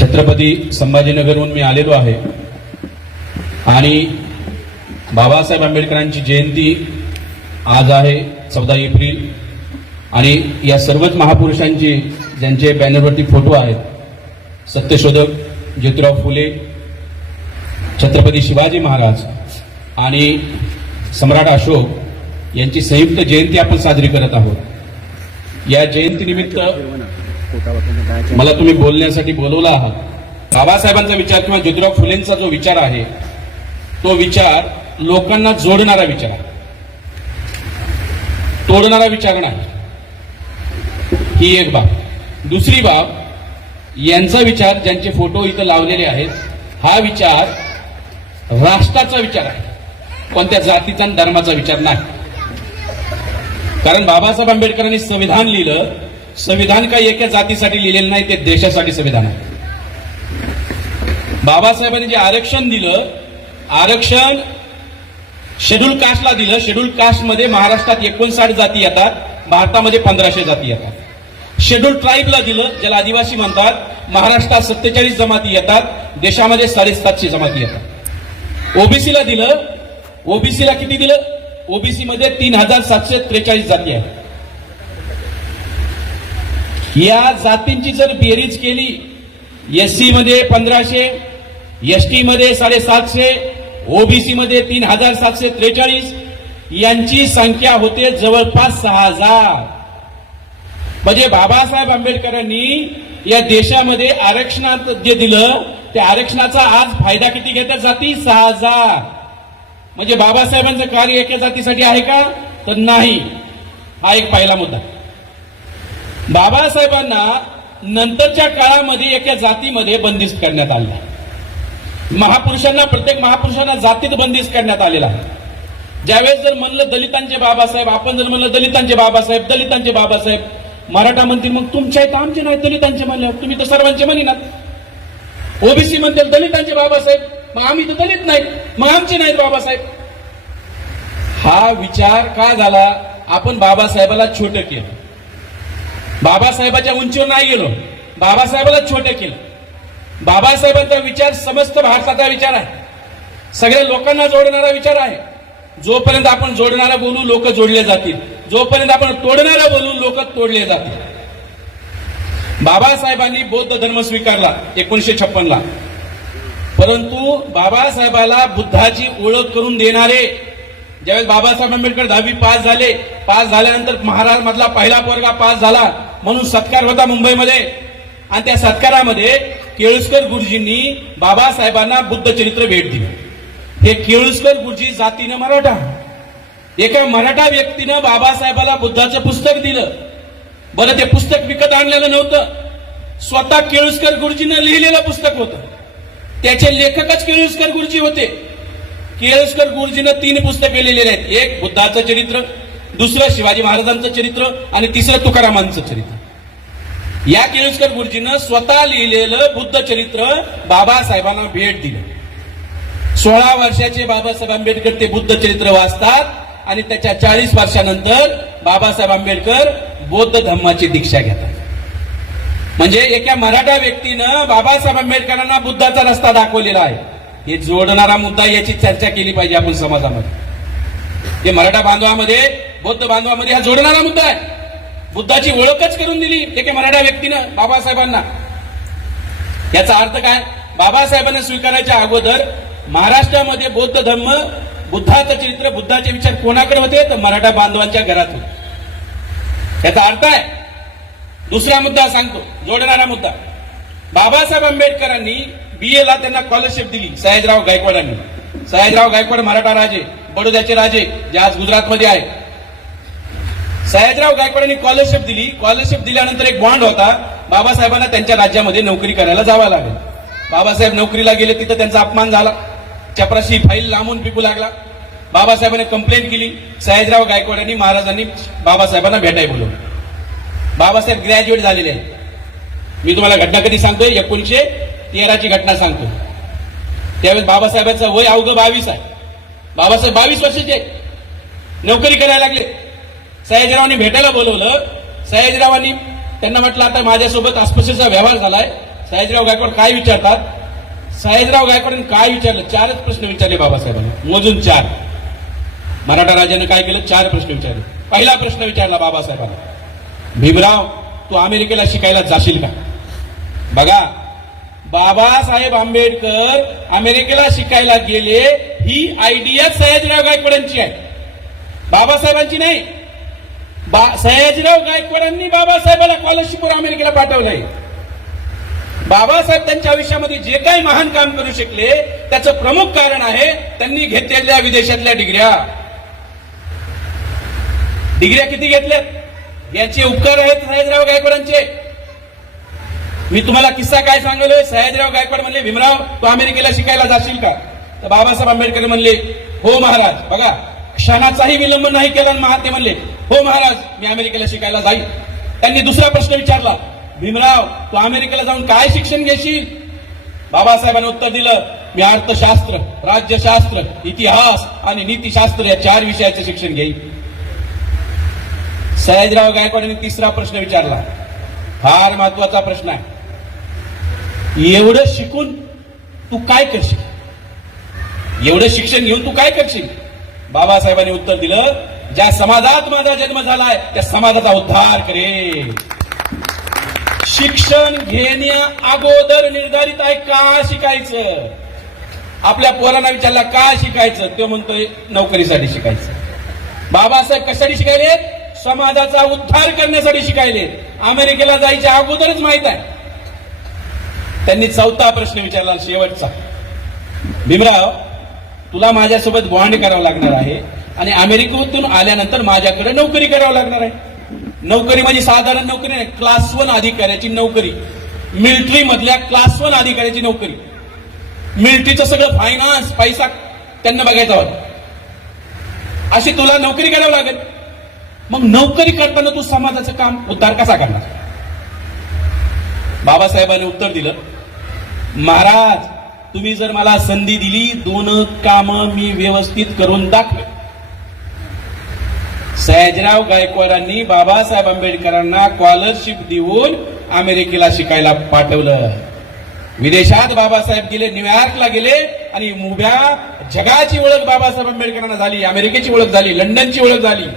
छत्रपती संभाजीनगरहून मी आलेलो आहे. आणि बाबासाहेब आंबेडकरांची जयंती आज आहे चौदा एप्रिल. आणि या सर्वच महापुरुषांची ज्यांचे बॅनरवरती फोटो आहेत सत्यशोधक ज्योतिराव फुले छत्रपती शिवाजी महाराज आणि सम्राट अशोक यांची संयुक्त जयंती आपण साजरी करत आहोत. या जयंतीनिमित्त मला तुम्ही बोलण्यासाठी बोलवला आहात. बाबासाहेबांचा विचार किंवा ज्योतिराव फुलेंचा जो विचार आहे तो विचार लोकांना जोडणारा विचार आहे. तोडणारा विचार नाही. ही एक बाब. दुसरी बाब यांचा विचार ज्यांचे फोटो इथं लावलेले आहेत हा विचार राष्ट्राचा विचार आहे. कोणत्या जातीचा आणि धर्माचा विचार नाही. कारण बाबासाहेब आंबेडकरांनी संविधान लिहिलं संविधान काही एका जातीसाठी लिहिलेलं नाही ते देशासाठी संविधान आहे. बाबासाहेबांनी जे आरक्षण दिलं आरक्षण शेड्यूल कास्टला दिलं. शेड्यूल कास्टमध्ये महाराष्ट्रात एकोणसाठ जाती येतात भारतामध्ये पंधराशे जाती येतात. शेड्यूल ट्राईबला दिलं ज्याला आदिवासी म्हणतात. महाराष्ट्रात सत्तेचाळीस जमाती येतात देशामध्ये साडेसातशे जमाती येतात. ओबीसीला दिलं ओबीसीला किती दिलं? ओबीसीमध्ये तीन हजार सातशे त्रेचाळीस जाती आहेत. या जातींची जर बेरीज केली एस सी मध्ये पंधराशे एस टी मध्ये साडेसातशे ओबीसी मध्ये तीन हजार सातशे त्रेचाळीस यांची संख्या होते जवळपास सहा हजार. म्हणजे बाबासाहेब आंबेडकरांनी या देशामध्ये आरक्षणात जे दिलं त्या आरक्षणाचा आज फायदा किती घेतात जाती? सहा हजार. म्हणजे बाबासाहेबांचं कार्य एका जातीसाठी आहे का? तर नाही. हा एक पहिला मुद्दा. बाबासाहेबांना नंतरच्या काळामध्ये एका जातीमध्ये बंदिस्त करण्यात आलं. महापुरुषांना प्रत्येक महापुरुषांना जातीत बंदिस्त करण्यात आलेला ज्यावेळेस जर म्हणलं दलितांचे बाबासाहेब आपण जर म्हणलं दलितांचे बाबासाहेब दलितांचे बाबासाहेब मराठा म्हणतील मग तुमच्या इथं आमचे नाही दलितांचे म्हणले तुम्ही तर सर्वांचे म्हणीनात. ओबीसी म्हणतील दलितांचे बाबासाहेब मग आम्ही तर दलित नाहीत मग आमचे नाहीत बाबासाहेब. हा विचार का झाला? आपण बाबासाहेबाला छोटं केलं. बाबासाहेबाच्या उंचीवर नाही गेलो. बाबासाहेबाला छोटे केलं. बाबासाहेबांचा विचार समस्त भारताचा विचार आहे. सगळ्या लोकांना जोडणारा विचार आहे. जोपर्यंत आपण जोडणारा बोलू लोक जोडले जातील. जोपर्यंत आपण तोडणारा बोलू लोक तोडले जातील. बाबासाहेबांनी बौद्ध धर्म स्वीकारला एकोणीशे छप्पनला. परंतु बाबासाहेबाला बुद्धाची ओळख करून देणारे ज्यावेळेस बाबासाहेब आंबेडकर दहावी पास झाले पास झाल्यानंतर महाराज मधला पहिला पोरगा पास झाला म्हणून सत्कार होता मुंबईमध्ये. आणि त्या सत्कारामध्ये केळुसकर गुरुजींनी बाबासाहेबांना बुद्ध चरित्र भेट दिली. हे केळुसकर गुरुजी जातीनं मराठा. एका मराठा व्यक्तीनं बाबासाहेबाला बुद्धाचं पुस्तक दिलं. बरं ते पुस्तक विकत आणलेलं नव्हतं. स्वतः केळुसकर गुरुजीनं लिहिलेलं पुस्तक होतं. त्याचे लेखकच केळुसकर गुरुजी होते. केळुसकर गुरुजीनं तीन पुस्तके लिहिलेली आहेत. एक बुद्धाचं चरित्र दुसरं शिवाजी महाराजांचं चरित्र आणि तिसरं तुकारामांचं चरित्र. या केळुसकर गुरुजीनं स्वतः लिहिलेलं बुद्ध चरित्र बाबासाहेबांना भेट दिलं. सोळा वर्षाचे बाबासाहेब आंबेडकर ते बुद्ध चरित्र वाचतात आणि त्याच्या चाळीस वर्षानंतर बाबासाहेब आंबेडकर बौद्ध धम्माची दीक्षा घेतात. म्हणजे एका मराठा व्यक्तीनं बाबासाहेब आंबेडकरांना बुद्धाचा रस्ता दाखवलेला आहे. हे जोडणारा मुद्दा याची चर्चा केली पाहिजे आपण समाजामध्ये. हे मराठा बांधवामध्ये बौद्ध बांधवामध्ये हा जोडणारा मुद्दा आहे. बुद्धाची ओळखच करून दिली एका मराठा व्यक्तीनं बाबासाहेबांना. याचा अर्थ काय? बाबासाहेबांना स्वीकारायच्या अगोदर महाराष्ट्रामध्ये बौद्ध धर्म बुद्धाचं चरित्र बुद्धाचे विचार कोणाकडे होते? तर मराठा बांधवांच्या घरात होते. याचा अर्थ आहे दुसरा मुद्दा सांगतो जोडणारा मुद्दा. बाबासाहेब आंबेडकरांनी बीए ला त्यांना स्कॉलरशिप दिली सयाजीराव गायकवाडांनी. सयाजीराव गायकवाड मराठा राजे. बडोद्याचे राजे जे आज गुजरातमध्ये आहे सयाजीराव गायकवाडांनी स्कॉलरशिप दिली. स्कॉलरशिप दिल्यानंतर एक बॉन्ड होता. बाबासाहेबांना त्यांच्या राज्यामध्ये नोकरी करायला जावं लागेल. बाबासाहेब नोकरीला गेले तिथं त्यांचा अपमान झाला. चपराशी फाईल लांबून पिकू लागला. बाबासाहेबांनी कंप्लेंट केली. सयाजीराव गायकवाडांनी महाराजांनी बाबासाहेबांना भेटाय बोलवलं. बाबासाहेब ग्रॅज्युएट झालेले आहेत. मी तुम्हाला घटना कधी सांगतोय? एकोणीशे तेराची घटना सांगतो त्यावेळेस बाबासाहेबांचं वय अवघं बावीस आहे. बाबासाहेब बावीस वर्षाचे नोकरी करायला लागले. सयाजीरावांनी भेटायला बोलवलं. सयाजीरावांनी त्यांना म्हटलं आता माझ्यासोबत अस्पृश्याचा व्यवहार झालाय. सयाजीराव गायकवाड काय विचारतात? सयाजीराव गायकवाडांनी काय विचारलं? चारच प्रश्न विचारले बाबासाहेबांना. मोजून चार. मराठा राजाने काय केलं? चार प्रश्न विचारले. पहिला प्रश्न विचारला बाबासाहेबांना. भीमराव तू अमेरिकेला शिकायला जाशील का? बघा बाबासाहेब आंबेडकर अमेरिकेला शिकायला गेले ही आयडिया सयाजीराव गायकवाडांची आहे. बाबासाहेबांची नाही. बा सयाजीराव गायकवाडांनी बाबासाहेबाला स्कॉलरशिपवर अमेरिकेला पाठवलंय. बाबासाहेब त्यांच्या आयुष्यामध्ये जे काही महान काम करू शकले त्याचं प्रमुख कारण आहे त्यांनी घेतलेल्या विदेशातल्या डिग्र्या. डिग्र्या किती घेतल्यात? याचे उपकार आहेत सयाजीराव गायकवाडांचे. मी तुम्हाला किस्सा काय सांगलोय? सयाजीराव गायकवाड म्हणले भीमराव तू अमेरिकेला शिकायला जाशील का? तर बाबासाहेब आंबेडकर म्हणले हो महाराज बघा क्षणाचाही विलंब नाही केला आणि महात्मे म्हणले हो महाराज मी अमेरिकेला शिकायला जाईल त्यांनी दुसरा प्रश्न विचारला भीमराव तू अमेरिकेला जाऊन काय शिक्षण घेशील? बाबासाहेबांनी उत्तर दिलं मी अर्थशास्त्र राज्यशास्त्र इतिहास आणि नीतीशास्त्र या चार विषयाचे शिक्षण घेईन. सयाजीराव गायकवाडांनी तिसरा प्रश्न विचारला फार महत्त्वाचा प्रश्न आहे. एवढं शिकून तू काय करशील? एवढं शिक्षण घेऊन तू काय करशील? बाबासाहेबांनी उत्तर दिलं ज्या समाजात माझा जन्म झालाय त्या समाजाचा उद्धार करे शिक्षण घेण्या अगोदर निर्धारित आहे का शिकायचं? आपल्या पोरांना विचारला का शिकायचं? ते म्हणतोय नोकरीसाठी शिकायचं. बाबासाहेब कशासाठी शिकायले समाजाचा उद्धार करण्यासाठी शिकायले अमेरिकेला जायच्या अगोदरच माहीत आहे. त्यांनी चौथा प्रश्न विचारला शेवटचा. भीमराव तुला माझ्यासोबत बॉन्ड करावं लागणार आहे. आणि अमेरिकेतून आल्यानंतर माझ्याकडे नोकरी करावं लागणार आहे. नोकरी म्हणजे साधारण नोकरी नाही क्लास वन अधिकाऱ्याची नोकरी. मिलिटरी मधल्या क्लास वन अधिकाऱ्याची नोकरी. मिलिटरीचं सगळं फायनान्स पैसा त्यांना बघायचा होता. अशी तुला नोकरी करावं लागेल. मग नोकरी करताना तू समाजाचं काम उद्धार कसा करणार? बाबासाहेबांनी उत्तर दिलं महाराज तुम्ही जर मला संधी दिली दोन काम मी व्यवस्थित करून दाखवे सयाजीराव गायकवाडांनी बाबासाहेब आंबेडकरांना स्कॉलरशिप देऊन अमेरिकेला शिकायला पाठवलं. विदेशात बाबासाहेब गेले न्यूयॉर्कला गेले आणि उभ्या जगाची ओळख बाबासाहेब आंबेडकरांना झाली अमेरिकेची ओळख झाली लंडनची ओळख झाली.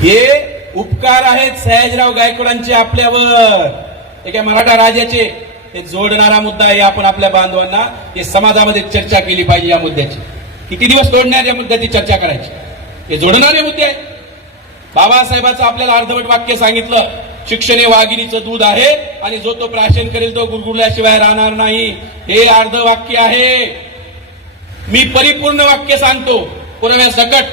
हे उपकार आहेत सयाजीराव गायकवाडांचे आपल्यावर. एका मराठा राजाचे? एक जोडणारा मुद्दा आहे आपण आपल्या बांधवांना हे समाजामध्ये चर्चा केली पाहिजे या मुद्द्याची. किती दिवस जोडणार या मुद्द्याची चर्चा करायची? हे जोडणारे मुद्दे आहेत. बाबासाहेबाचं आपल्याला अर्धवट वाक्य सांगितलं शिक्षण हे वाघिणीचं दूध आहे आणि जो तो प्राशन करेल तो गुरगुरल्याशिवाय राहणार नाही. हे अर्ध वाक्य आहे. मी परिपूर्ण वाक्य सांगतो. पुरव्या सकट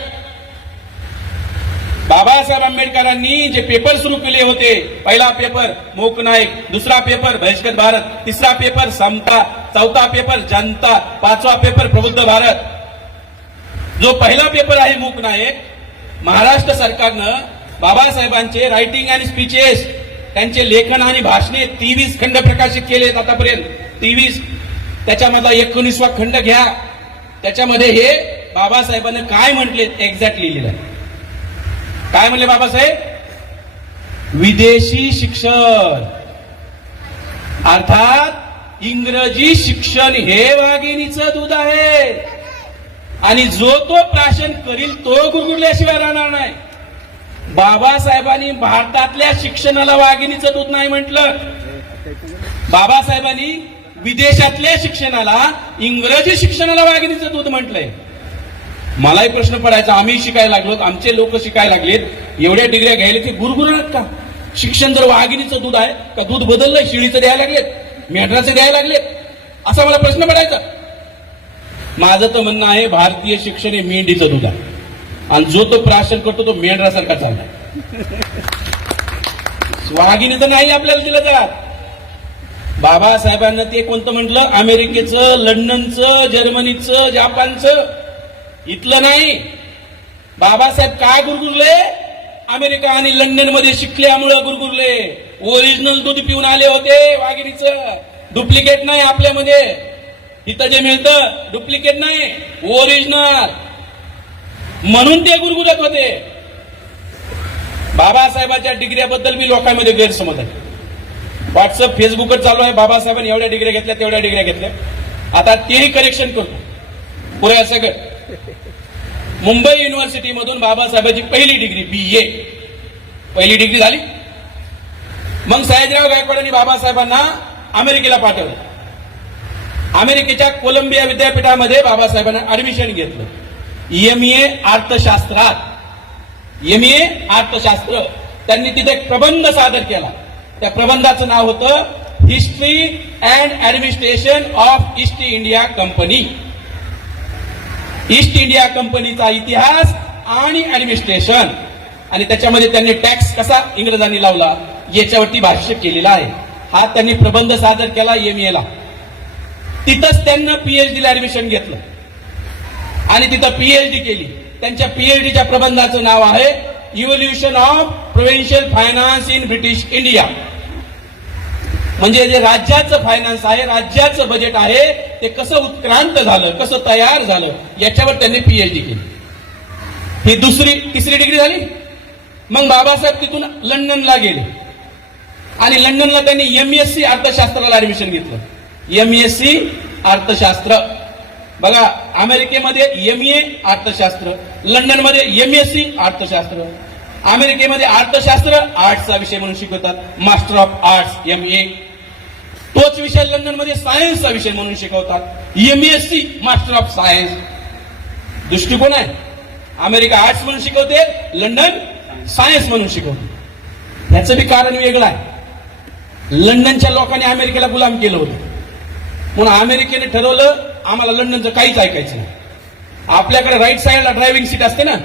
बाबासाहेब आंबेडकरांनी जे पेपर सुरू केले होते पहिला पेपर मोकनायक दुसरा पेपर बहिष्कृत भारत तिसरा पेपर समता चौथा पेपर जनता पाचवा पेपर प्रबुद्ध भारत. जो पहिला पेपर आहे मूकनायक महाराष्ट्र सरकारनं बाबासाहेबांचे रायटिंग आणि स्पीचेस त्यांचे लेखन आणि भाषणे तेवीस खंड प्रकाशित केलेत आतापर्यंत. तेवीस. त्याच्यामधला एकोणीसवा खंड घ्या. त्याच्यामध्ये हे बाबासाहेबांनी काय म्हटले एक्झॅक्ट लिहिलेलं आहे. काय म्हणले बाबासाहेब? विदेशी शिक्षण. अर्थात इंग्रजी शिक्षण हे वाघिणीचं दूध आहे. आणि जो तो प्राशन करील तो गुरगुरल्याशिवाय राहणार नाही. बाबासाहेबांनी भारतातल्या शिक्षणाला वाघिणीचं दूध नाही म्हटलं. बाबासाहेबांनी विदेशातल्या शिक्षणाला इंग्रजी शिक्षणाला वाघिणीचं दूध म्हटलंय. मलाही प्रश्न पडायचा आम्ही शिकायला लागलो आमचे लोक शिकायला लागलेत. एवढ्या डिग्र्या घ्यायला ते गुरगुरत का? शिक्षण जर वाघिणीचं दूध आहे का दूध बदललंय? शिळीचं द्यायला लागलेत मेढराचं द्यायला लागलेत. असा मला प्रश्न पडायचा. माझं तर म्हणणं आहे भारतीय शिक्षण हे मेंढीचं दूध आहे. आणि जो तो प्राशन करतो तो मेंढरासारखा चाललाय. तर नाही आपल्याला दिलं जात. बाबासाहेबांना ते कोणतं म्हटलं? अमेरिकेचं लंडनचं जर्मनीचं जपानचं. इथलं नाही. बाबासाहेब काय गुरगुरले? अमेरिका आणि लंडनमध्ये शिकल्यामुळं गुरगुरले. ओरिजिनल दूध पिऊन आले होते वागिरीच डुप्लिकेट नाही आपल्यामध्ये. इथं जे मिळतं डुप्लिकेट नाही. ओरिजिनल म्हणून ते गुरगुरत होते. बाबासाहेबाच्या डिग्र्याबद्दल मी लोकांमध्ये गैरसमज आहे. व्हॉट्सअप फेसबुकवर चालू आहे. बाबासाहेबांनी एवढ्या डिग्र्या घेतल्या तेवढ्या डिग्र्या घेतल्या. आता तेही करेक्शन करतो पुरे सगळं. मुंबई युनिव्हर्सिटीमधून बाबासाहेबांची पहिली डिग्री बी ए पहिली डिग्री झाली. मग सयाजीराव गायकवाडांनी बाबासाहेबांना अमेरिकेला पाठवलं. अमेरिकेच्या कोलंबिया विद्यापीठामध्ये बाबासाहेबांना ऍडमिशन घेतलं. एम ए अर्थशास्त्रात. एम ए अर्थशास्त्र. त्यांनी तिथे एक प्रबंध सादर केला. त्या प्रबंधाचं नाव होतं history and administration of East India company East India कंपनीचा इतिहास आणि ऍडमिनिस्ट्रेशन आणि त्याच्यामध्ये त्यांनी टॅक्स कसा इंग्रजांनी लावला याच्यावरती भाष्य केलेलं आहे. हा त्यांनी प्रबंध सादर केला एम एला तिथंच त्यांना पीएचडी ला ऍडमिशन घेतलं. आणि तिथं पीएचडी केली. त्यांच्या पीएचडीच्या प्रबंधाचं नाव आहे evolution of provincial finance in British India म्हणजे जे राज्याचं फायनान्स आहे राज्याचं बजेट आहे ते कसं उत्क्रांत झालं कसं तयार झालं याच्यावर त्यांनी पीएचडी केली. ही दुसरी तिसरी डिग्री झाली? मग बाबासाहेब तिथून लंडनला गेले. आणि लंडनला त्यांनी एमएससी अर्थशास्त्राला ऍडमिशन घेतलं. एमएससी अर्थशास्त्र. बघा अमेरिकेमध्ये एम ए अर्थशास्त्र लंडनमध्ये एमएससी अर्थशास्त्र. अमेरिकेमध्ये अर्थशास्त्र आर्ट्सचा विषय म्हणून शिकवतात. Master of arts M A तोच विषय लंडनमध्ये सायन्सचा विषय म्हणून शिकवतात. एमएससी मास्टर ऑफ सायन्स दृष्टिकोन आहे. अमेरिका आर्ट्स म्हणून शिकवते लंडन सायन्स म्हणून शिकवते. याचं बी कारण वेगळं आहे. लंडनच्या लोकांनी अमेरिकेला गुलाम केलं होतं. म्हणून अमेरिकेने ठरवलं आम्हाला लंडनचं काहीच ऐकायचं नाही. आपल्याकडे राईट साईडला ड्रायव्हिंग सीट असते ना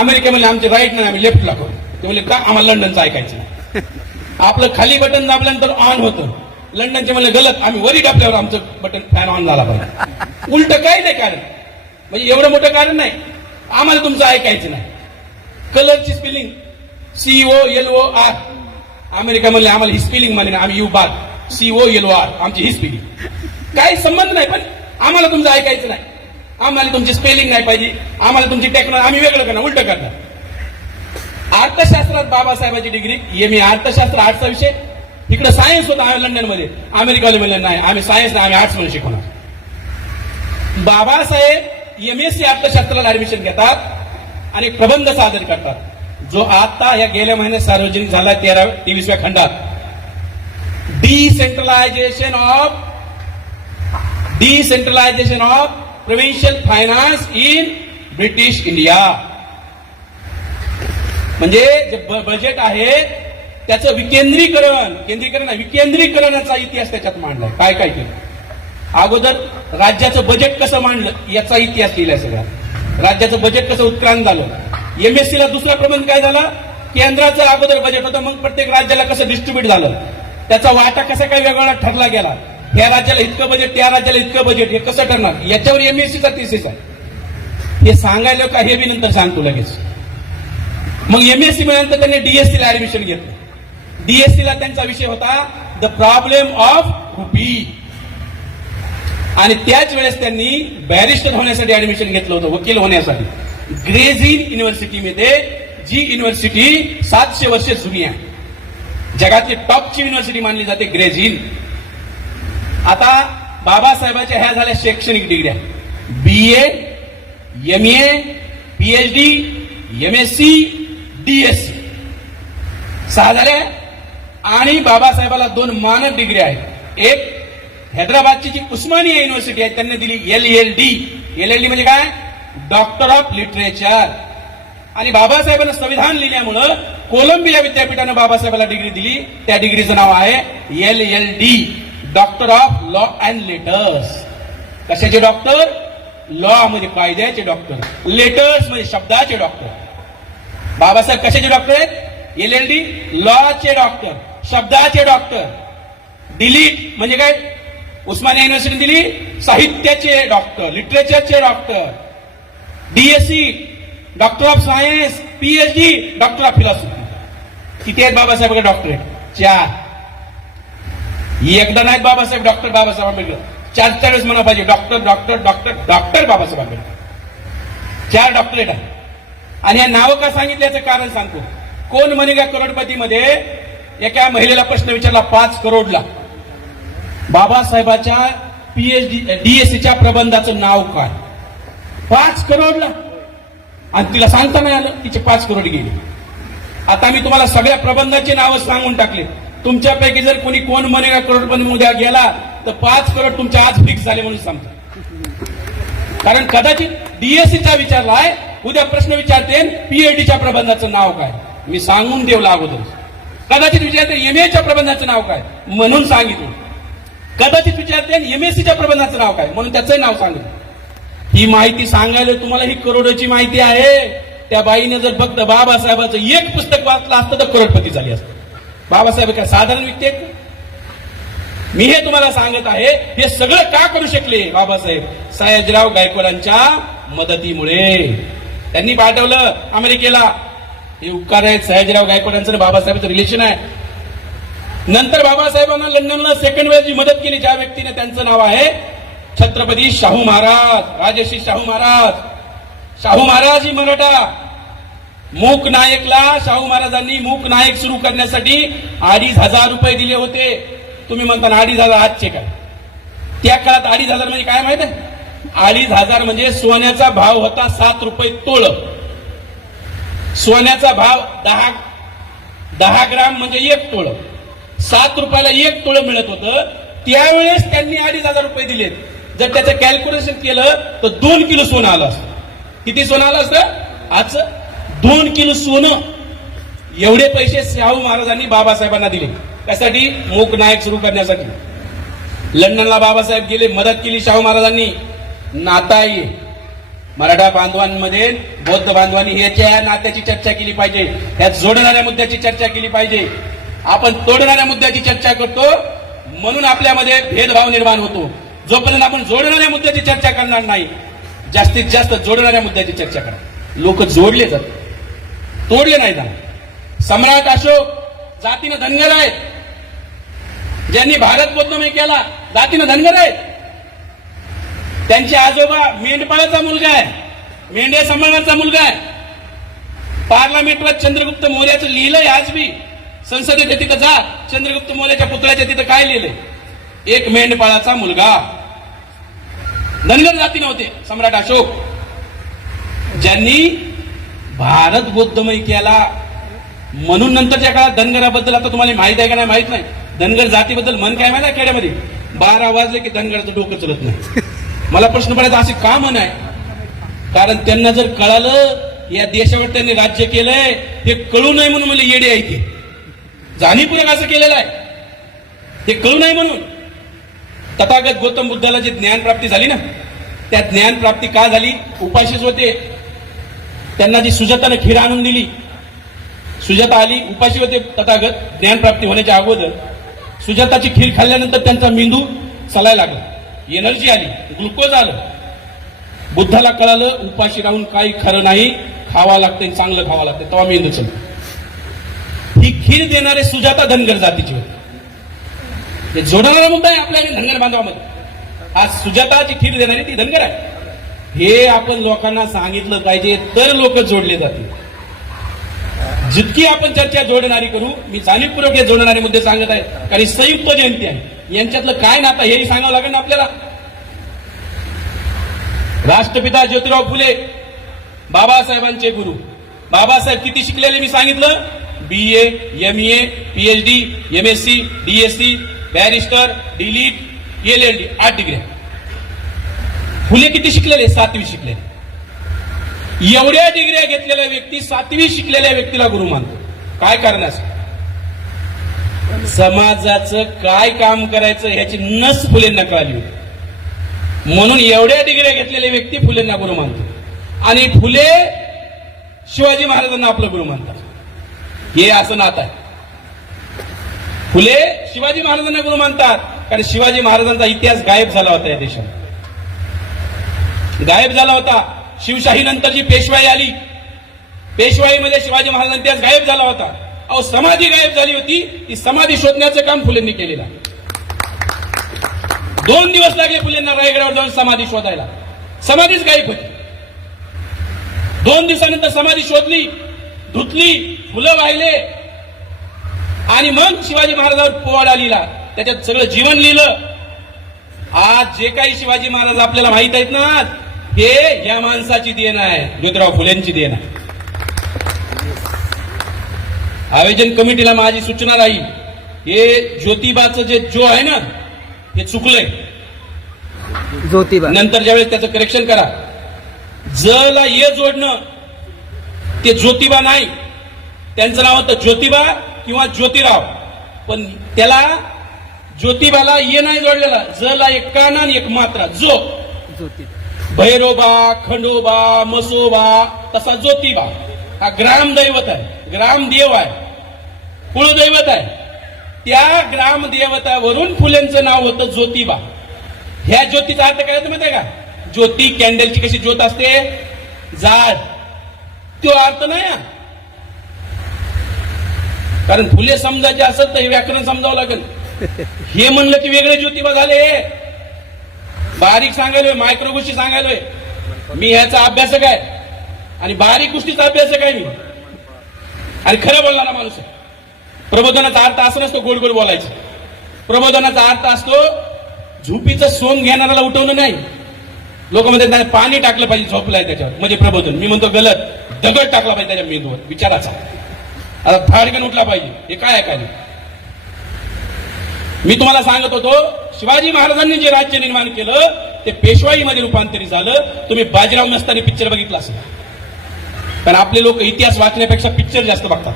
अमेरिकेमध्ये आमचे राईट नाही आम्ही लेफ्टला करू. ते म्हणजे का? आम्हाला लंडनचं ऐकायचं नाही. आपलं खाली बटन दाबल्यानंतर ऑन होतं. लंडनचे म्हणले गलत. आम्ही वरी दाबल्यावर आमचं बटन फॅन ऑन झाला पाहिजे. उलट काही नाही कारण. म्हणजे एवढं मोठं कारण नाही. आम्हाला तुमचं ऐकायचं नाही. कलरची spelling C O L O R America म्हणले आम्हाला ही स्पेलिंग माने आम्ही यू बाद सीओ एल ओ आर आमची ही स्पेलिंग काही संबंध नाही पण आम्हाला तुमचं ऐकायचं नाही. आम्हाला तुमची स्पेलिंग नाही पाहिजे. आम्हाला तुमची टेक्नॉलॉजी आम्ही वेगळं करणार उलट करणार. अर्थशास्त्रात बाबासाहेबांची डिग्री एम ए अर्थशास्त्र आर्टचा विषय. इकडे सायन्स होता लंडनमध्ये अमेरिकावाले नाही. आम्ही सायन्स नाही आम्ही आर्ट्स म्हणून शिकवणार. बाबासाहेब एम एस सी अर्थशास्त्राला ऍडमिशन घेतात आणि प्रबंध सादर करतात. जो आता या गेल्या महिन्यात सार्वजनिक झाला तेरा तेवीसव्या खंडात. Decentralisation of decentralisation of provincial finance in British India म्हणजे जे बजेट आहे त्याचं विकेंद्रीकरण केंद्रीकरण विकेंद्रीकरणाचा इतिहास त्याच्यात मांडलाय. काय काय केलं? अगोदर राज्याचं बजेट कसं मांडलं याचा इतिहास लिहिलाय सगळा. राज्याचं बजेट कसं उत्क्रांत झालं? एमएससीला दुसरा प्रबंध काय झाला? केंद्राचं अगोदर बजेट होतं मग प्रत्येक राज्याला कसं डिस्ट्रीब्युट झालं? त्याचा वाटा कसा काय वेगवेगळा ठरला गेला? त्या राज्याला इतकं बजेट त्या राज्याला इतकं बजेट हे कसं ठरणार? याच्यावर एमएससीचा थिसिस आहे. हे सांगायला का हे मी नंतर सांगतो लगेच. मग एमएससी मिळाल्यानंतर त्यांनी डीएससीला ऍडमिशन घेतलं. डीएससी ला त्यांचा विषय होता द प्रॉब्लेम ऑफ रुपी आणि त्याच वेळेस त्यांनी बॅरिस्टर होण्यासाठी ऍडमिशन घेतलं होतं वकील होण्यासाठी. ग्रेझिन युनिव्हर्सिटीमध्ये जी युनिव्हर्सिटी सातशे वर्ष जुनी आहे. जगातली टॉपची युनिव्हर्सिटी मानली जाते ग्रेझिन आता बाबासाहेबांच्या ह्या झाल्या शैक्षणिक डिग्र्या B A M A PhD M S C D S C सहा झाल्या. आणि बाबासाहेबाला दोन मानद डिग्री आहेत. एक हैदराबादची जी उस्मानिया युनिव्हर्सिटी आहे त्यांनी दिली L L D L L D म्हणजे काय? डॉक्टर ऑफ लिटरेचर आणि बाबासाहेबांना संविधान लिहिल्यामुळं कोलंबिया विद्यापीठानं बाबासाहेबाला डिग्री दिली. त्या डिग्रीचं नाव आहे L L D doctor of law and letters कशाचे डॉक्टर लॉ म्हणजे कायद्याचे डॉक्टर लेटर्स म्हणजे शब्दाचे डॉक्टर बाबासाहेब कशाचे डॉक्टर आहेत? एल एल डी लॉचे डॉक्टर शब्दाचे डॉक्टर. डिलीट म्हणजे काय? उस्मानिया युनिव्हर्सिटी दिली. साहित्याचे doctor लिटरेचरचे doctor. DSc doctor of science PhD doctor of philosophy किती आहेत बाबासाहेब डॉक्टरेट चार. एकदा नाहीत बाबासाहेब डॉक्टर बाबासाहेब आंबेडकर. चार चार वेळेस म्हणा पाहिजे doctor doctor doctor doctor Babasaheb Ambedkar. चार डॉक्टरेट आहे आणि या नावं का सांगितल्याचं कारण सांगतो. कोण म्हणेगा करोडपतीमध्ये? एका महिलेला प्रश्न विचारला पाच करोडला. बाबासाहेबाच्या पीएचडी डीएससीच्या प्रबंधाचं नाव काय? पाच करोडला. आणि तिला सांगता नाही आलं तिचे पाच करोड गेले. आता मी तुम्हाला सगळ्या प्रबंधाची नावं सांगून टाकले. तुमच्यापैकी जर कोणी कोण म्हणेगा करोडपती उद्या गेला तर पाच करोड तुमच्या आज फिक्स झाले म्हणून सांगतो. कारण कदाचित डीएससीचा विचारलाय उद्या प्रश्न विचारते पीएचडीच्या प्रबंधाचं नाव काय? मी सांगून देऊ अगोदर कदाचित विचारते एमएच्या प्रबंधाचं नाव काय? म्हणून सांगितलं. कदाचित विचारते एमएससीच्या प्रबंधाचं नाव काय? म्हणून त्याचंही नाव सांगितलं. ही माहिती सांगायला तुम्हाला ही करोडोची माहिती आहे. त्या बाईने जर फक्त बाबासाहेबाचं एक पुस्तक वाचलं असतं तर करोडपती झाली असत. बाबासाहेब काय साधारण व्यक्ती आहेत मी हे तुम्हाला सांगत आहे हे सगळं का करू शकले बाबासाहेब? सयाजीराव गायकवाडांच्या मदतीमुळे. त्यांनी पाठवलं अमेरिकेला. हे उपकार आहेत. सयाजीराव गायकवाड यांचं बाबासाहेबांचं रिलेशन आहे. नंतर बाबासाहेबांना लंडनला सेकंड वेळची मदत केली ज्या व्यक्तीने त्यांचं नाव आहे छत्रपती शाहू महाराज राजश्री शाहू महाराज. शाहू महाराज ही मराठा. मूक नायकला शाहू महाराजांनी मूक नायक सुरू करण्यासाठी अडीच हजार रुपये दिले होते. तुम्ही म्हणता ना अडीच हजार आजचे काय? त्या काळात अडीच हजार म्हणजे काय माहीत आहे? अडीच हजार म्हणजे सोन्याचा भाव होता सात रुपये तोळ. सोन्याचा भाव दहा दहा ग्राम म्हणजे एक तोळ. सात रुपयाला एक तोळ मिळत होतं. त्यावेळेस त्यांनी अडीच हजार रुपये दिलेत. जर त्याचं कॅल्क्युलेशन केलं तर दोन किलो सोनं आलं असतं. किती सोनं आलं असतं? आज दोन किलो सोनं. एवढे पैसे शाहू महाराजांनी बाबासाहेबांना दिले. त्यासाठी मूक नायक सुरू करण्यासाठी. लंडनला बाबासाहेब गेले मदत केली शाहू महाराजांनी. नाताई मराठा बांधवांमध्ये बौद्ध बांधवांनी ह्याच्या नात्याची चर्चा केली पाहिजे. ह्या जोडणाऱ्या मुद्द्याची चर्चा केली पाहिजे. आपण तोडणाऱ्या मुद्द्याची चर्चा करतो म्हणून आपल्यामध्ये भेदभाव निर्माण होतो. जोपर्यंत आपण जोडणाऱ्या मुद्द्याची चर्चा करणार नाही जास्तीत जास्त जोडणाऱ्या मुद्द्याची चर्चा करा. लोक जोडले जात तोडले नाही जाणार. सम्राट अशोक जातीनं धनगर आहेत. ज्यांनी भारत बौद्धमय केला जातीनं धनगर आहेत. त्यांचे आजोबा मेंढपाळाचा मुलगा आहे. मेंढ्या सांभाळण्याचा मुलगा आहे. पार्लमेंटवर चंद्रगुप्त मौर्याचं लिहिलंय आज बी संसदेच्या तिथं जा. चंद्रगुप्त मौर्याच्या पुतळ्याच्या तिथं काय लिहिलंय? एक मेंढपाळाचा मुलगा. धनगर जाती नव्हते सम्राट अशोक. ज्यांनी भारत बौद्धमय केला. म्हणून नंतरच्या काळात धनगराबद्दल आता तुम्हाला माहीत आहे का नाही? माहीत नाही. धनगर जातीबद्दल मन काय माहिती आहे खेड्यामध्ये? बारा वाजले की धनगराचं डोकं चलत नाही. मला प्रश्न पडायचा असे का म्हण आहे? कारण त्यांना जर कळालं या देशावर त्यांनी राज्य केलंय ते कळू नये म्हणून मला येडे आहे ते. जाणीवपूर्वक असं केलेलं आहे. ते कळू नये म्हणून. तथागत गौतम बुद्धाला जी ज्ञान प्राप्ती झाली ना त्या ज्ञान प्राप्ती का झाली? उपाशीच होते. त्यांना जी सुजातानं खीर आणून दिली सुजाता आली उपाशी होते. तथागत ज्ञान प्राप्ती होण्याच्या अगोदर सुजाताची खीर खाल्ल्यानंतर त्यांचा मेंदू चालायला लागला. एनर्जी आली ग्लुकोज आलं. बुद्धाला कळालं उपाशी राहून काही खरं नाही खावा लागते चांगलं खावं लागतं तेव्हा मेंदू चल ही खीर देणारे सुजाता धनगर जातीची होते. जोडणारा मुद्दा आहे आपल्या धनगर बांधवामध्ये. आज सुजाताची खीर देणारी ती धनगर आहे. हे आपण लोकांना सांगितलं पाहिजे तर लोक जोडले जातील. जितकी आपण चर्चा जोडणारी करू मी जाणीवपूर्वक हे जोडणारे मुद्दे सांगत आहे कारण संयुक्त जयंती आहे. यांच्यातलं काय नातं हेही सांगावं लागेल ना आपल्याला? राष्ट्रपिता ज्योतिराव फुले बाबासाहेबांचे गुरु. बाबासाहेब किती शिकलेले मी सांगितलं? B A M A PhD M S C DSc barrister D Litt L L D आठ डिग्री फुले किती शिकलेले? सातवी शिकलेले. एवढ्या डिग्र्या घेतलेल्या व्यक्ती सातवी शिकलेल्या व्यक्तीला गुरु मानतो. काय करण्यास समाजाचं काय काम करायचं ह्याची नस फुलेंना कळाली म्हणून एवढ्या डिग्र्या घेतलेले व्यक्ती फुलेंना गुरु मानतो आणि फुले शिवाजी महाराजांना आपलं गुरु मानतात. हे असं नातं आहे. फुले शिवाजी महाराजांना गुरु मानतात कारण शिवाजी महाराजांचा इतिहास गायब झाला होता या देशात. गायब झाला होता. शिवशाही नंतर जी पेशवाई आली. पेशवाईमध्ये शिवाजी महाराजांचा इतिहास गायब झाला होता. अहो समाधी गायब झाली होती. ती समाधी शोधण्याचं काम फुलेंनी केलेलं दोन दिवस लागले फुलेंना रायगडावर जाऊन समाधी शोधायला. समाधीच गायब होती. दोन दिवसानंतर समाधी शोधली धुतली फुलं वाहिले. आणि मग शिवाजी महाराजांवर पोवाडा लिहिला त्याच्यात सगळं जीवन लिहिलं. आज जे काही शिवाजी महाराज आपल्याला माहीत आहेत ना हे या माणसाची देण आहे. ज्योतिराव फुलेंची देण आहे आयोजन कमिटीला माझी सूचना राहील. हे ज्योतिबाचं जे जो आहे ना हे चुकलंय. ज्योतिबा. नंतर ज्यावेळेस त्याचं करेक्शन करा. जला ये जोडणं ते ज्योतिबा नाही. त्यांचं नाव होतं ज्योतिबा किंवा ज्योतिराव. पण त्याला ज्योतिबाला ये नाही जोडलेला. जला एक काना आणि एक मात्रा. जो. ज्योतिबा. भैरोबा खंडोबा मसोबा तसा ज्योतिबा. हा ग्रामदैवत आहे. ग्रामदेव आहे. कुळदैवत आहे. त्या ग्रामदेवतावरून फुलेंचं नाव होतं ज्योतिबा. ह्या ज्योतीचा अर्थ काय माहिती आहे का? ज्योती कॅन्डलची कशी ज्योत असते? जाड. तो अर्थ नाही कारण फुले समजायचे असत तर हे व्याकरण समजावं लागेल. हे म्हणलं की वेगळे ज्योतिबा झाले. बारीक सांगायलोय मायक्रो गोष्टी सांगायलोय. मी ह्याचा अभ्यासक आहे. आणि बारीक गोष्टीचा अभ्यासक आहे मी. आणि खरं बोलणारा माणूस आहे. प्रबोधनाचा अर्थ असं नसतो गोड गोड बोलायचं. प्रबोधनाचा अर्थ असतो झोपीचं सोंग घेणाऱ्याला उठवणं नाही. लोक म्हणतात नाही पाणी टाकलं पाहिजे झोपलाय त्याच्यावर. म्हणजे प्रबोधन. मी म्हणतो गलत. दगड टाकला पाहिजे त्याच्या मेंदूवर. विचाराचा आता फाडकन उठला पाहिजे. हे काय आहे काय मी तुम्हाला सांगत होतो शिवाजी महाराजांनी जे राज्य निर्माण केलं ते पेशवाईमध्ये रूपांतरित झालं. तुम्ही बाजीराव मस्तानी पिक्चर बघितला असेल. कारण आपले लोक इतिहास वाचण्यापेक्षा पिक्चर जास्त बघतात.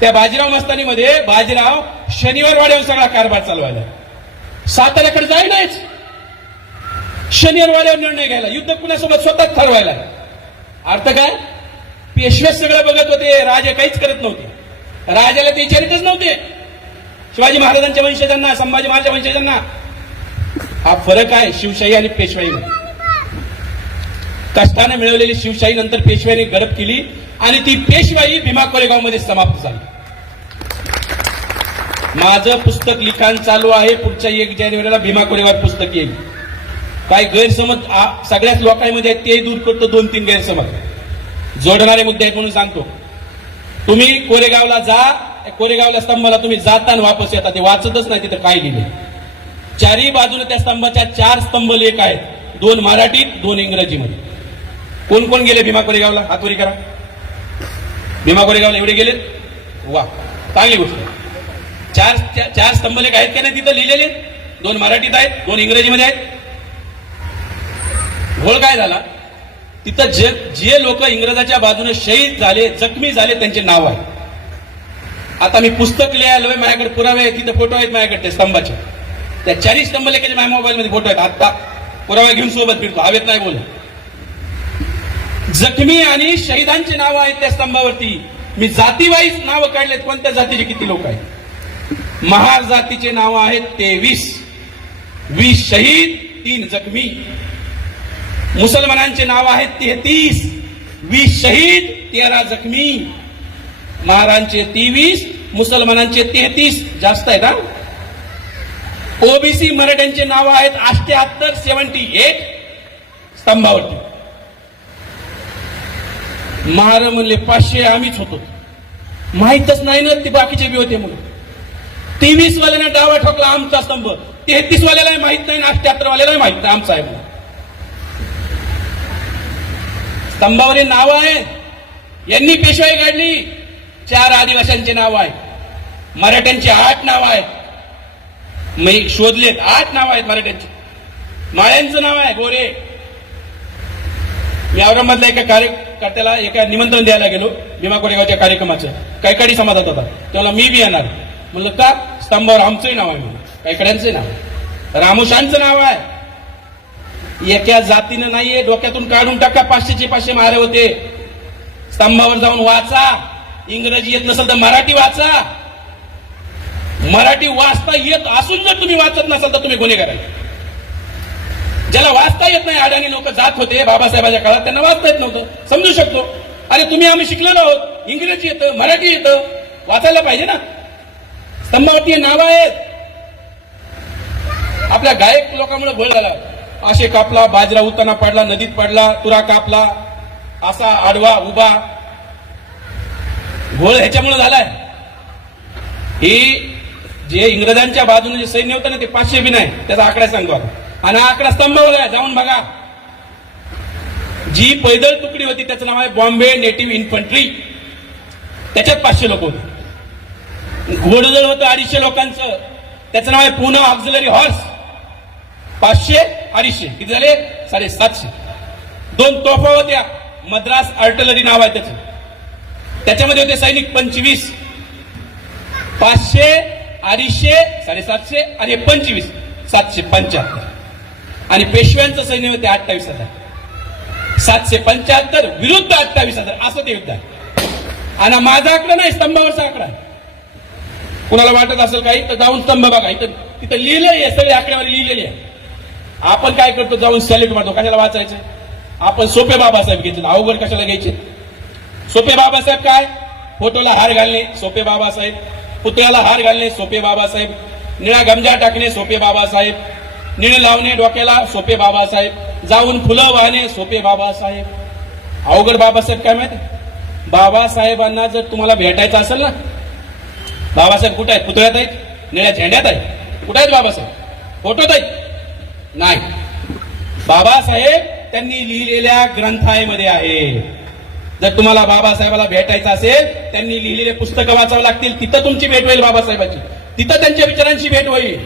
त्या बाजीराव मस्तानीमध्ये बाजीराव शनिवार वाड्यावर सगळा कारभार चालवायला साताऱ्याकडे जायलाच शनिवार वाड्यावर निर्णय घ्यायला. युद्ध कुणासोबत स्वतःच ठरवायला. अर्थ काय? पेशवे सगळं बघत होते. राजे काहीच करत नव्हते. राजाला ते विचारितच नव्हते. शिवाजी महाराजांच्या वंशजांना संभाजी महाराजांच्या वंशजांना. हा फरक आहे शिवशाही आणि पेशवाईमध्ये. कष्टाने मिळवलेली शिवशाही नंतर पेशव्याने गडप केली आणि ती पेशवाई भीमा कोरेगावमध्ये समाप्त झाली. माझं पुस्तक लिखाण चालू आहे. पुढच्या एक जानेवारीला भीमा कोरेगाव पुस्तक येईल. काय गैरसमज सगळ्याच लोकांमध्ये आहेत ते दूर करतो. दोन तीन गैरसमज. जोडणारे मुद्दे आहेत म्हणून सांगतो. तुम्ही कोरेगावला जा. कोरेगावला स्तंभाला तुम्ही जाताना वापस येता. ते वाचतच नाही तिथं काय लिहिले चारही बाजूने त्या स्तंभाच्या चार स्तंभ लेख आहेत. दोन मराठीत दोन इंग्रजीमध्ये. कोण कोण गेले भीमा कोरेगावला? हातवरी करा. भीमा कोरेगावला एवढे गेले वा चांगली गोष्ट. चार चा- चार स्तंभलेख आहेत का नाही तिथं लिहिलेले? दोन मराठीत आहेत दोन इंग्रजीमध्ये आहेत. घोळ काय झाला? तिथं जे जे लोक इंग्रजाच्या बाजूने शहीद झाले जखमी झाले त्यांचे नाव आहे. आता मी पुस्तक लिहायलोय माझ्याकडे पुरावे आहेत तिथे फोटो आहेत माझ्याकडे ते स्तंभाचे. त्या चारही स्तंभलेखाचे माझ्या मोबाईलमध्ये फोटो आहेत. आत्ता पुरावा घेऊन सोबत फिरतो. हवेत नाही बोल जखमी आणि शहीदांची नावं आहेत त्या स्तंभावरती. मी जातीवाईज नावं काढलेत कोणत्या जातीचे? किती लोक आहेत? महार जातीचे नाव आहेत तेवीस. वीस शहीद तीन जखमी. मुसलमानांचे नाव आहेत तेहतीस. वीस शहीद तेरा जखमी. महारांचे तेवीस मुसलमानांचे तेहतीस. जास्त आहे ना ओबीसी मराठ्यांचे नाव आहेत अष्ट्याहत्तर सेव्हन्टी एट. स्तंभावरती. महाराज म्हणले पाचशे आम्हीच होतो. माहीतच नाही ना ते बाकीचे बी होते म्हणून. तेवीस वाल्याने डावा ठोकला आमचा स्तंभ. तेहतीस वाल्याला माहीत नाही अष्ट्याहत्तर वाल्याला माहीत नाही आमचा आहे म्हणून. स्तंभावर नाव आहेत यांनी पेशवाई काढली. चार आदिवासींचे नाव आहेत. मराठ्यांची आठ नाव आहेत. मी शोधलेत. आठ नाव आहेत मराठ्यांची. माळ्यांचं नाव आहे गोरे. मी औरंगाबादला एका कार्यकर्त्याला एका निमंत्रण द्यायला गेलो भीमा कोरेगावच्या कार्यक्रमाचं. कैकाडी समाजात होता. त्याला मी बी येणार. म्हणलं का? स्तंभावर आमचंही नाव आहे म्हणून. कैकड्यांचंही नाव आहे. रामुशांचं नाव आहे. एका जातीनं नाहीये डोक्यातून काढून टाका पाचशेचे पाचशे मारे होते. स्तंभावर जाऊन वाचा. इंग्रजी येत नसेल तर मराठी वाचा. मराठी वाचता येत असून जर तुम्ही वाचत नसाल तर तुम्ही गुन्हेगार आहे. ज्याला वाचता येत नाही अडाणी लोक जात होते बाबासाहेबाच्या काळात त्यांना वाचता येत नव्हतं. समजू शकतो. अरे तुम्ही आम्ही शिकलेलो आहोत. इंग्रजी येतं मराठी येतं. वाचायला पाहिजे ना. स्तंभावरती नावं आहेत. आपल्या गायक लोकांमुळे भळ झाला. असे कापला बाजरा उताना पडला नदीत पडला तुरा कापला असा आडवा उभा. घोळ ह्याच्यामुळे झालाय. ही जे इंग्रजांच्या बाजूने जे सैन्य होतं ना ते पाचशे बी नाही. त्याचा आकडा सांगू आता आणि हा आकडा स्तंभावर जाऊन बघा. जी पैदल तुकडी होती त्याचं नाव आहे बॉम्बे नेटिव्ह इन्फंट्री. त्याच्यात पाचशे लोक होते. घोडदळ होतं अडीचशे लोकांचं. त्याचं नाव आहे पुणे ऑक्झिलरी हॉर्स. पाचशे अडीचशे. किती झाले? साडेसातशे दोन तोफा होत्या. मद्रास आर्टलरी नाव आहे त्याचं. त्याच्यामध्ये होते सैनिक पंचवीस. पाचशे अडीचशे साडेसातशे आणि पंचवीस. सातशे पंच्याहत्तर. आणि पेशव्यांचं सैन्य होते अठ्ठावीस हजार. सातशे पंच्याहत्तर विरुद्ध अठ्ठावीस हजार. असं ते युद्ध आहे. आणि माझा आकडा नाही स्तंभावरचा आकडा आहे. कुणाला वाटत असेल काही तर जाऊन स्तंभ बघा. इथं तिथं लिहिलं आहे सगळी आकडेवारी लिहिलेली आहे. आपण काय करतो? जाऊन सॅल्यूट मारतो. कशाला वाचायचं? आपण सोपे बाबासाहेब घ्यायचे. अवघड कशाला घ्यायचे? सोपे बाबासाहेब काय? फोटोला हार घालणे सोपे बाबासाहेब. पुतळ्याला हार घालणे सोपे बाबासाहेब. निळा गमजा टाकणे सोपे बाबासाहेब. निळ लावणे डोक्याला सोपे बाबासाहेब. जाऊन फुलं वाहणे सोपे बाबासाहेब. अवघड बाबासाहेब काय माहिती? बाबासाहेबांना जर तुम्हाला भेटायचं असेल ना बाबासाहेब कुठे आहेत? पुतळ्यात आहेत? निळ्या झेंड्यात आहेत? कुठे आहेत बाबासाहेब? फोटोत आहेत? नाही. बाबासाहेब त्यांनी लिहिलेल्या ग्रंथामध्ये आहे. जर तुम्हाला बाबासाहेबाला भेटायचं असेल त्यांनी लिहिलेले पुस्तकं वाचावं लागतील. तिथं तुमची भेट होईल बाबासाहेबाची. तिथं त्यांच्या विचारांची भेट होईल.